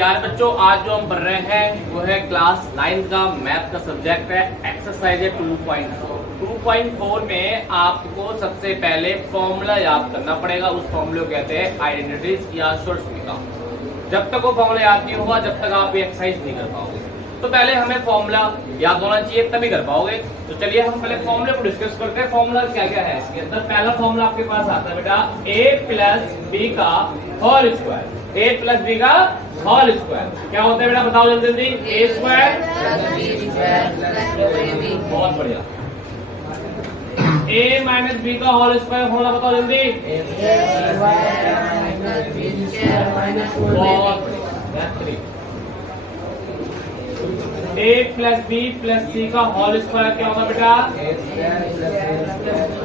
नमस्कार बच्चों, आज जो हम पढ़ रहे हैं वो है क्लास 9 का मैथ का सब्जेक्ट है। एक्सरसाइज है 2.4 में आपको सबसे पहले फॉर्मूला याद करना पड़ेगा। उस फॉर्मूले को कहते हैं आइडेंटिटीज या शॉर्ट का। जब तक वो फॉर्मूला याद नहीं होगा जब तक आप ये एक्सरसाइज नहीं कर पाओगे। तो पहले हमें फॉर्मूला याद होना चाहिए तभी कर पाओगे। तो चलिए हम पहले फॉर्मूले को डिस्कस करते हैं। फॉर्मूला क्या क्या है इसके अंदर। पहला फॉर्मूला आपके पास आता है बेटा a प्लस बी का whole square. a plus B का होल स्क्वायर क्या होता है बेटा, बताओ जल्दी जल्दी। a स्क्वायर बहुत बढ़िया। a माइनस बी का होल स्क्वायर फॉर्मूला बताओ जल्दी। बहुत बढ़िया। a plus B plus C का होल स्क्वायर क्या होगा बेटा,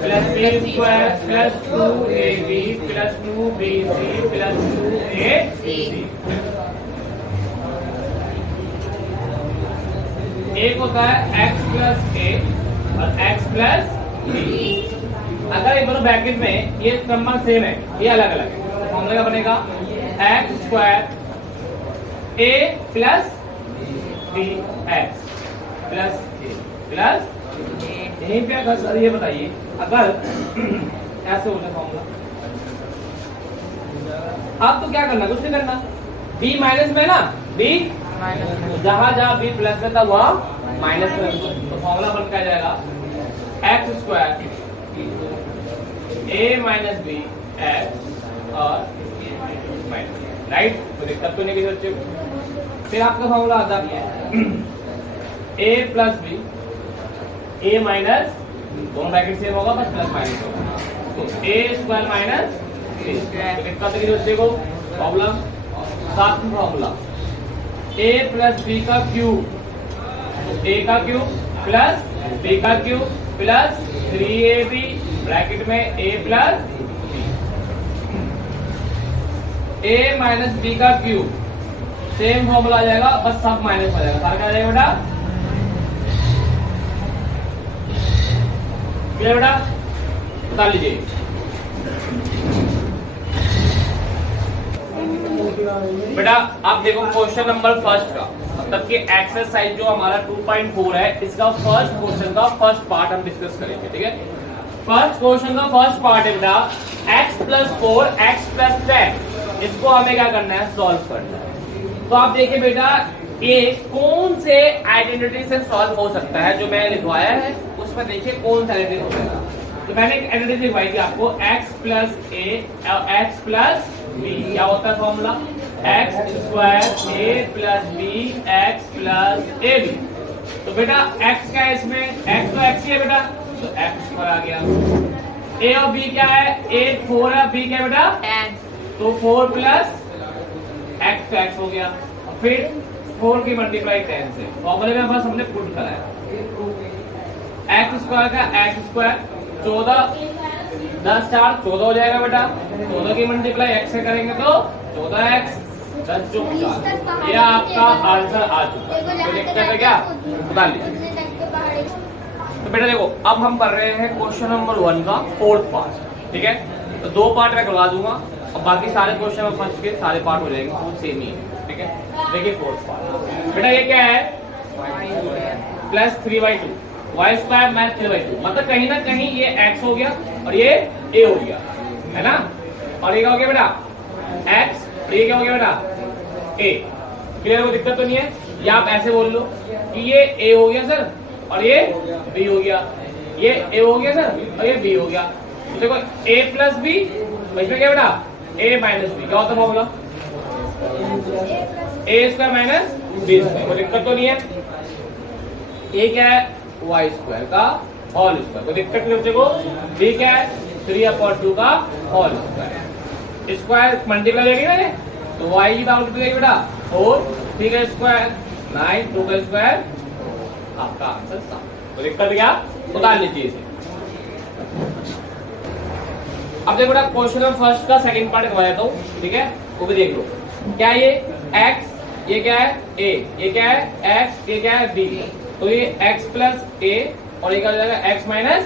plus B square plus 2ab plus 2bc plus 2ac। एक होता है x प्लस a और x प्लस b। अगर ये दोनों ब्रैकेट में ये नंबर सेम है, ये अलग अलग है, तो फॉर्मूला क्या बनेगा x square a plus x plus a plus यहीं पे अगर सर ये बताइए अगर ऐसे होता फॉर्मूला, अब तो क्या करना, कुछ नहीं करना। b माइनस में ना, b जहां जहां b प्लस में था वहां माइनस में, तो फॉर्मूला बन के आ जाएगा x square a minus B x और माइनस, राइट। तो दिक्कत तो नहीं किसी बच्चे को। फिर आपका फॉर्मूला आता है a plus B a minus, दोनों ब्रैकेट सेम होगा बस प्लस माइनस होगा, तो a स्क्वायर माइनस दिक्कत किसी बच्चे को प्रॉब्लम। सातवां फॉर्मूला a प्लस बी का क्यूब, a का क्यूब प्लस b का क्यूब प्लस 3ab ब्रैकेट में a plus a minus b का क्यूब, सेम फॉर्मूला आ जाएगा बस सब माइनस हो जाएगा, सारा क्या आ जाएगा बेटा, क्या बेटा बता लीजिए। बेटा आप देखो क्वेश्चन नंबर फर्स्ट का, मतलब कि एक्सरसाइज जो हमारा 2.4 है इसका फर्स्ट क्वेश्चन का फर्स्ट पार्ट हम डिस्कस करेंगे, ठीक है। फर्स्ट क्वेश्चन का फर्स्ट पार्ट है बेटा x प्लस 4 x प्लस 10, इसको हमें क्या करना है, सॉल्व करना है। तो आप देखिए बेटा ये कौन से आइडेंटिटी से सॉल्व हो सकता है, जो मैंने लिखवाया है उसमें देखिए कौन सा आइडेंटिटी हो जाएगा। तो मैंने एक आइडेंटिटी लिखवाई थी आपको x प्लस a और x प्लस b, क्या होता है formula x square a plus b x plus ab। तो बेटा x क्या है इसमें, x तो x ही है बेटा, तो x स्क्वायर आ गया। a और b क्या है, a 4 है, b क्या है बेटा, तो 4 प्लस x तो x हो गया, फिर 4 की मल्टीप्लाई 10 से फॉर्मूले में बस हमने पुट कराया। x स्क्वायर का x स्क्वायर 14 10 4 14 हो जाएगा बेटा, 14 की मल्टीप्लाई x से करेंगे तो 14x 10 4 4, ये आपका आंसर आ चुका है। तो दिक्कत है क्या, बता लीजिए। तो बेटा देखो अब हम कर रहे हैं क्वेश्चन नंबर 1 का फोर्थ पार्ट, ठीक है। तो 2 पार्ट मैं करवा दूंगा और बाकी सारे क्वेश्चन में फर्स्ट के सारे पार्ट हो जाएंगे, वो सेम ही है, ठीक है। देखिए फोर्थ पार्ट बेटा ये क्या है, प्लस 3/2 वाई स्क्वायर माइनस 3/2, मतलब कहीं ना कहीं ये x हो गया और ये a हो गया, है ना। और ये क्या हो गया बेटा x, और ये क्या हो गया बेटा a। क्लियर, कोई दिक्कत तो नहीं है। या आप ऐसे बोल लो कि ये a हो गया सर और ये b हो गया, ये a हो गया सर और ये b हो गया। तो देखो a प्लस b, इसमें क्या बेटा a माइनस b, क्या होता है formula a square minus b square, कोई दिक्कत तो नहीं है। a क्या है, y स्क्वायर का होल स्क्वायर, कोई दिक्कत नहीं बच्चे को। b क्या है, 3/2 का होल स्क्वायर, स्क्वायर मल्टीप्लाई करेंगे ना, तो y की पावर कितनी आएगी बेटा 4, 3 का स्क्वायर 9, 2 का स्क्वायर, आपका आंसर 7। कोई दिक्कत क्या, उतार लीजिए इसे। अब देखो बेटा क्वेश्चन नंबर फर्स्ट का सेकंड पार्ट करवा देता हूँ, ठीक है, वो भी देख लो। क्या ये x, ये क्या है a, ये क्या है x, ये क्या है b, तो ये x प्लस a और ये क्या हो जाएगा x माइनस,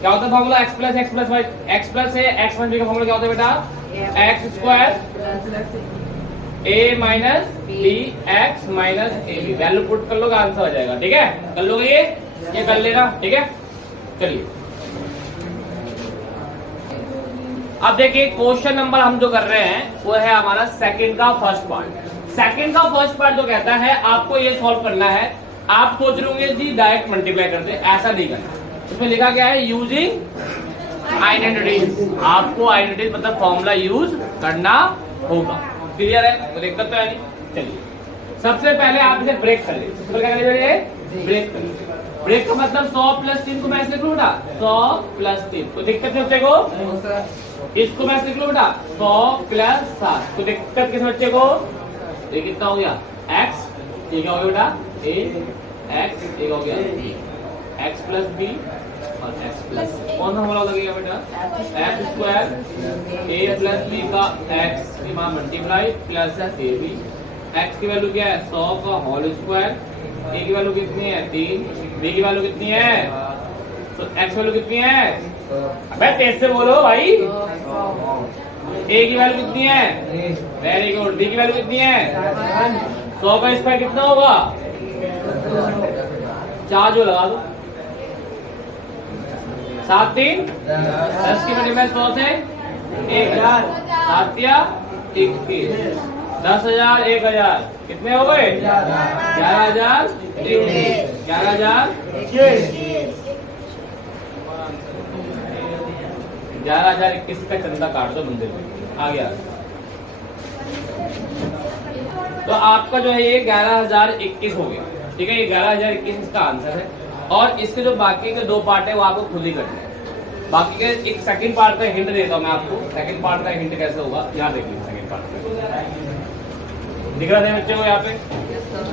क्या होता है formula x plus y, x plus a x minus b का फॉर्मूला क्या होता है बेटा x square A minus B x minus A B, value put कर लोगे आंसर आ जाएगा। ठीक है, कर लोगे ये कर लेना। ठीक है, चलिए अब देखिए क्वेश्चन नंबर हम जो कर रहे हैं वो है हमारा सेकंड का फर्स्ट पार्ट। सेकंड का फर्स्ट पार्ट जो कहता है आपको ये सॉल्व करना है। आप सोच रहे होंगे जी डायरेक्ट मल्टीप्लाई कर दे, ऐसा नहीं करना। इसमें लिखा क्या है, यूजिंग आइडेंटिटीज। आपको आइडेंटिटीज मतलब फॉर्मूला यूज करना होगा। क्लियर है, तो दिक्कत तो है नहीं। चलिए सबसे पहले आप इसे ब्रेक कर लीजिए। सबसे पहले क्या करेंगे, ब्रेक कर लीजिए। ब्रेक का मतलब 100 प्लस 3 को मैं ऐसे लिख लूं बेटा, 100 प्लस 3 तो दिक्कत नहीं बच्चे को। इसको मैं ऐसे लिख लूं बेटा 100 प्लस 7 तो दिक्कत किस बच्चे को, ये कितना हो गया x, ये क्या हो गया बेटा a x, ये हो गया x प्लस b और x प्लस कौन सा फॉर्मूला लगेगा बेटा, x square a plus b का x की मान multiply plus a b। x की वैल्यू क्या है 100 का होल स्क्वायर, a की वैल्यू कितनी है 3, b की वैल्यू कितनी है, तो x वैल्यू कितनी है, अबे तेज से बोलो भाई, a की वैल्यू कितनी है, वेरी गुड, b की वैल्यू कितनी है 100 का स्क्वायर कितना होगा 4 जो लगा दो 7 3 10 की मल्टीप्लाई 100 से 1000 7 या 21 10,000 1000 कितने हो गए 11,000 11,000 11,021 का चंदा काट दो मंदिर में आ गया। तो आपका जो है ये 11,021 हो गया। ठीक है, ये 11,021 इसका आंसर है। और इसके जो बाकी के 2 पार्ट है वो आपको खुद ही करने हैं। बाकी के एक सेकंड पार्ट का हिंट देता हूँ मैं आपको। सेकंड पार्ट का हिंट कैसे होगा यहाँ देखिए। सेकंड पार्ट दिख रहा है बच्चों को यहाँ पे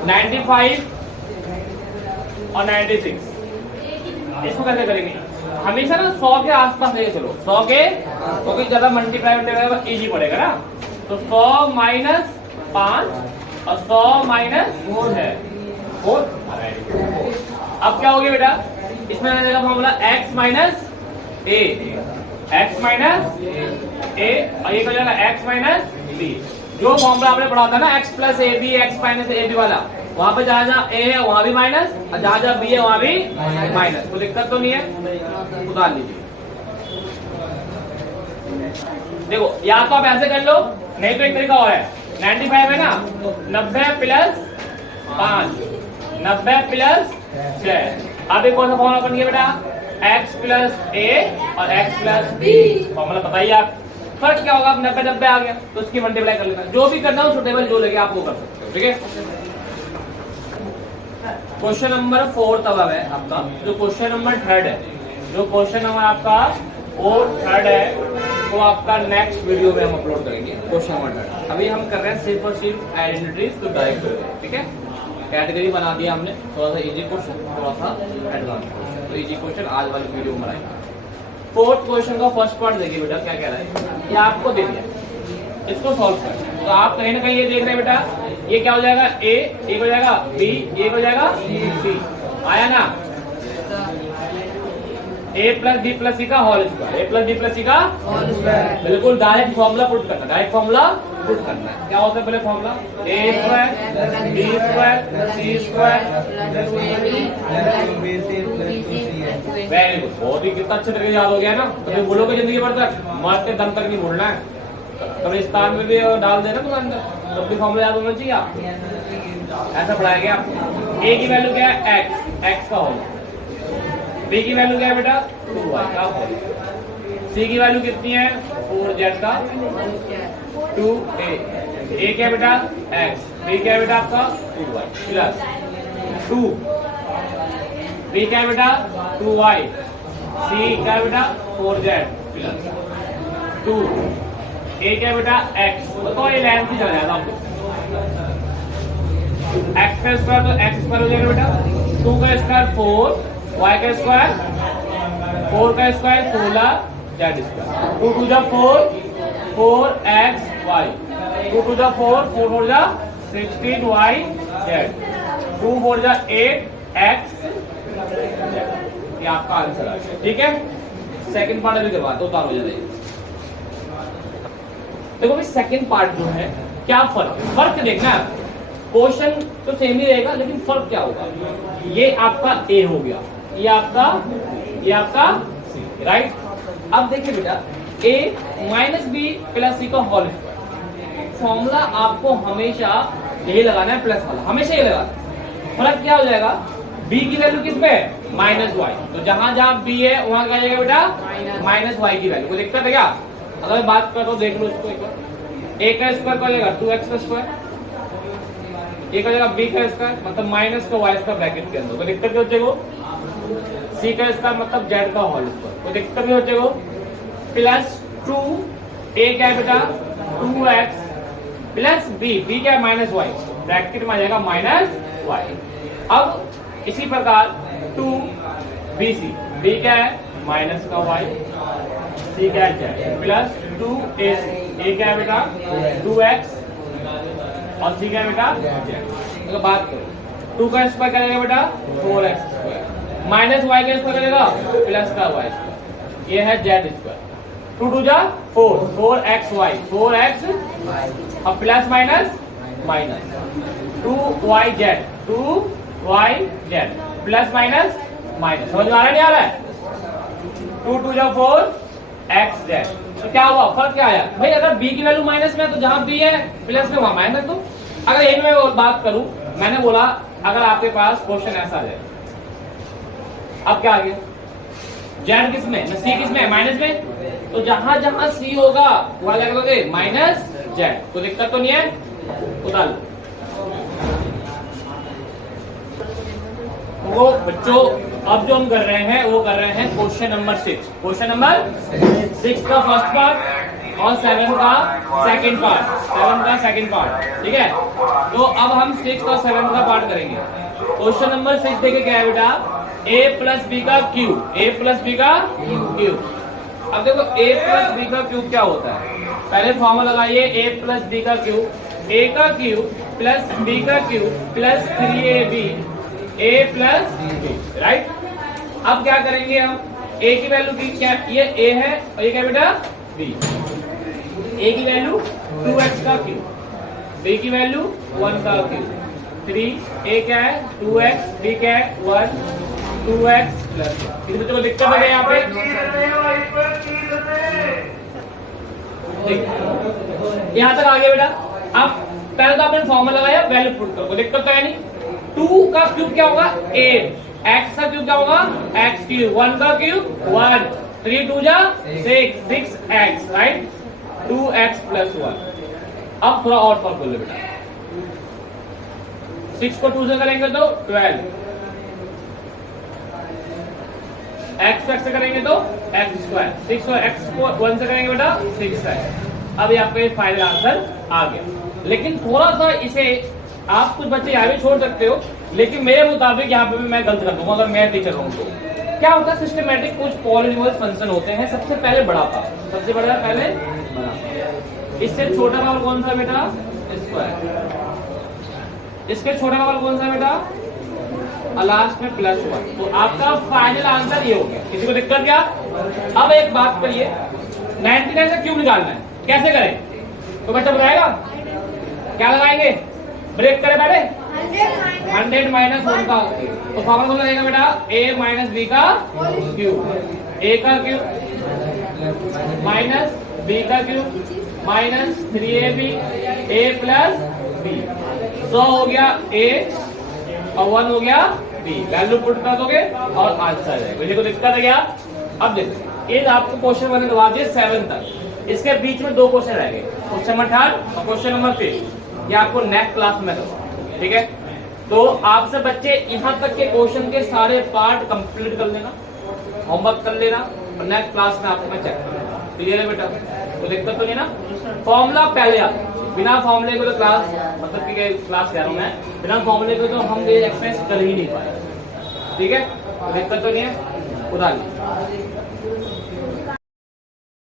95 और 96 इसको कैसे करेंगे, हमेशा ना 100 के आसपास लेके चलो। 100 के क्योंकि ज्यादा मल्टीप्लाई इजी पड़ेगा ना। तो 100 माइनस 5 और 100 माइनस 4 है 4। अब क्या हो गया बेटा, इसमें आ जाएगा formula x minus A, x minus A और ये हो जाएगा x माइनस बी। जो फॉर्मूला आपने पढ़ा था ना x plus A B x minus A B वाला, वहां पे जहां जहां ए है वहां भी माइनस और जहां जहां बी है वहां भी माइनस। तो दिक्कत तो नहीं है, उतार लीजिए। देखो या तो आप ऐसे कर लो, नहीं तो एक तरीका और है 95 है ना, 90 प्लस 5 90 प्लस 6। अब एक कौन सा फॉर्मूला बन गया बेटा, x प्लस ए और x प्लस बी। फॉर्मूला बताइए आप, फर्क क्या होगा, 90 90 आ गया तो उसकी मल्टीप्लाई कर लेना। जो भी करना हो सुटेबल जो लगे आप वो कर सकते हो। ठीक है, क्वेश्चन नंबर 4 तब है आपका। जो क्वेश्चन नंबर 3 है, जो क्वेश्चन नंबर आपका और 3 है वो आपका नेक्स्ट वीडियो में हम अपलोड करेंगे। क्वेश्चन नंबर 3 अभी हम कर रहे हैं सिर्फ और सिर्फ आइडेंटिटीज तो डायरेक्ट करेंगे। ठीक है, कैटेगरी बना दिया हमने, थोड़ा सा इजी क्वेश्चन थोड़ा सा एडवांस क्वेश्चन। तो इजी क्वेश्चन आज वाली वीडियो में आएगा। 4th क्वेश्चन का फर्स्ट पार्ट देखिए बेटा क्या कह रहा है, ये आपको दे दिया, इसको सॉल्व करना है। तो आप कहीं ना कहीं ये देख रहे हैं बेटा, ये क्या हो जाएगा ए, एक हो जाएगा बी, एक हो जाएगा सी। आया ना, ए प्लस बी प्लस सी का होल स्क्वायर, ए प्लस बी प्लस सी का होल स्क्वायर। बिल्कुल डायरेक्ट फॉर्मूला पुट करना, डायरेक्ट फॉर्मूला पुट करना है। क्या होता है पहले फॉर्मूला, ए स्क्वायर बी स्क्वायर सी स्क्वायर। वेरी गुड, बहुत ही कितना अच्छे तरीके याद हो गया ना। तो बोलोगे जिंदगी भर तक, मरते दम तक नहीं भूलना है। कब्रिस्तान में भी डाल देना तुम अंदर, तब भी फॉर्मूला याद होना चाहिए आप। ऐसा पढ़ाया गया आपको। ए की वैल्यू क्या है एक्स, एक्स का होल। बी की वैल्यू क्या है बेटा 2y का होल। सी की वैल्यू कितनी है 4z का 2a। ए क्या है बेटा x, बी क्या है बेटा आपका 2y प्लस 2, बी क्या है बेटा 2y, सी क्या है बेटा 4z प्लस 2, ए क्या है बेटा x। तो ये लेंथ ही चला जाएगा आपको, x का स्क्वायर तो x स्क्वायर हो जाएगा बेटा, 2 का स्क्वायर 4, y का स्क्वायर 4 का स्क्वायर 16 z स्क्वायर। 2 टू जा 4, 4x y, 2 टू जा 4, 4 4 जा 16 y z, 2 4 जा 8 x। ये आपका आंसर आ गया। ठीक है, सेकंड पार्ट अभी करवाते उतार हो जाएगा। देखो भाई सेकंड पार्ट जो है क्या फर्क, फर्क देखना है, क्वेश्चन तो सेम ही रहेगा लेकिन फर्क क्या होगा। ये आपका ए हो गया, ये आपका सी, राइट। अब देखिए बेटा ए माइनस बी प्लस सी का होल स्क्वायर, फॉर्मूला आपको हमेशा यही लगाना है, प्लस वाला हमेशा ये लगाना है। फर्क क्या हो जाएगा, बी की वैल्यू किस पे है, माइनस वाई, तो जहां जहां बी है वहां क्या जाएगा बेटा, माइनस वाई की वैल्यू। कोई दिक्कत है क्या? अगर मैं बात कर रहा हूं देख लो इसको एक बार, ए का स्क्वायर क्या हो जाएगा 2x का स्क्वायर, ए का जाएगा बी का स्क्वायर मतलब माइनस का वाई स्क्वायर ब्रैकेट के अंदर, कोई दिक्कत नहीं हो जाएगा। सी का स्क्वायर मतलब जेड का होल स्क्वायर, कोई दिक्कत नहीं हो जाएगा। प्लस 2 ए क्या है बेटा 2x प्लस बी क्या है माइनस वाई, ब्रैकेट में आ जाएगा माइनस वाई। अब इसी प्रकार 2 बी सी, बी क्या है माइनस का वाई, सी क्या है जेड, प्लस 2 ए सी, ए क्या है बेटा 2x और सी क्या है बेटा जेड। तो बात करो 2 का स्क्वायर क्या जाएगा बेटा 4x स्क्वायर, माइनस वाई का स्क्वायर जाएगा प्लस का वाई स्क्वायर, ये है जेड स्क्वायर। 2 2 जा 4, 4x वाई 4x और plus minus minus 2y Z 2y Z plus minus minus, समझ में आ रहा नहीं आ रहा है? 2 2 जा 4 x जेड, तो क्या हुआ, फर्क क्या आया भाई, अगर b की वैल्यू माइनस में है तो जहां b है प्लस में वहां माइनस दो। अगर यही मैं और बात करूं, मैंने बोला अगर आपके पास क्वेश्चन ऐसा है, अब क्या आगे जेड किस में, सी किस में, माइनस में, तो जहां जहां सी होगा वहां लगा दोगे माइनस जेड, कोई दिक्कत तो नहीं है, उतार लो। वो बच्चों अब जो हम कर रहे हैं वो कर रहे हैं क्वेश्चन नंबर 6, क्वेश्चन नंबर 6 का फर्स्ट पार्ट और 7 का सेकंड पार्ट, 7 का सेकंड पार्ट, ठीक है। तो अब हम 6 और 7 का पार्ट करेंगे। क्वेश्चन नंबर 6 देखिए क्या है बेटा, a प्लस बी का क्यूब, a प्लस बी का क्यूब। अब देखो a प्लस बी का क्यूब क्या होता है, पहले फॉर्मूला लगाइए, a प्लस बी का क्यूब, a का क्यूब प्लस b का cube plus 3ab a plus B, right. अब क्या करेंगे हम, a की वैल्यू की क्या, ये a है और ये क्या बेटा b, a की वैल्यू 2x का क्यूब, b की वैल्यू 1 का क्यूब, 3 a क्या है 2x, b क्या है 1, 2x प्लस, किसी बच्चों को दिक्कत है यहाँ पे, यहाँ तक आ गया बेटा। अब पहले तो आपने फॉर्मूला लगाया, वैल्यू पुट करो, दिक्कत तो है नहीं। 2 का क्यूब क्या होगा 8, x का क्यूब क्या होगा x क्यूब, 1 का क्यूब 1, 3 2 जा 6x, राइट, 2x प्लस 1। अब थोड़ा और सॉल्व कर लो बेटा, 6 को 2 से करेंगे तो 12, x से करेंगे तो x स्क्वायर, 6 और x को 1 से करेंगे बेटा 6x। अब ये आपका फाइनल आंसर आ गया। लेकिन थोड़ा सा इसे आप कुछ बच्चे यहाँ भी छोड़ सकते हो, लेकिन मेरे मुताबिक यहाँ पे भी मैं गलत कर दूंगा अगर मैं टीचर हूँ तो। क्या होता है, सिस्टमेटिक कुछ पॉलिनोमियल फंक्शन होते हैं, सबसे पहले बड़ा पावर, सबसे बड़ा पहले बड़ा, इससे छोटा पावर कौन सा बेटा स्क्वायर, इसके छोटा पावर कौन सा बेटा लास्ट में प्लस 1, तो आपका फाइनल आंसर ये हो गया। किसी को दिक्कत क्या? अब एक बात करिए, 99 से क्यूब निकालना है, कैसे करें? तो बच्चा बताएगा, क्या लगाएंगे, ब्रेक करें पहले 100 माइनस 1 का, तो फॉर्मूला कौन लगेगा बेटा a माइनस बी का क्यूब, a का क्यूब माइनस b का cube minus 3ab a plus b, 100 हो गया a और 1 हो गया b, वैल्यू पुट कर दोगे और आंसर आ जाएगा। मुझे को दिक्कत है क्या? अब देखो, ये आपको क्वेश्चन मैंने करवा दिए 7 तक, इसके बीच में 2 क्वेश्चन रह गए, क्वेश्चन नंबर 3 और क्वेश्चन नंबर 5, ये आपको नेक्स्ट क्लास में करवा, ठीक है। तो आपसे बच्चे यहाँ तक के क्वेश्चन के सारे पार्ट कंप्लीट कर लेना, होमवर्क कर लेना, और नेक्स्ट क्लास में आपको मैं चेक करूंगा, क्लियर है बेटा? तो दिक्कत तो नहीं ना? फॉर्मूला पहले आप, बिना फॉर्मूले को तो क्लास मतलब कि क्लास कह रहा हूँ मैं, बिना फॉर्मूले को तो हम ये एक्सप्रेस कर ही नहीं पाए, ठीक है? तो दिक्कत तो नहीं है, उधार